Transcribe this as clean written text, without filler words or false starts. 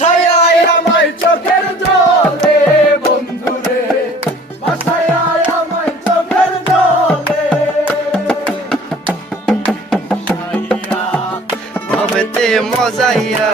ভাসায় আমায় চোখের জলে বন্ধুরে, ভাসায় আমায় চোখের জলে। ভবেতে মজাইয়া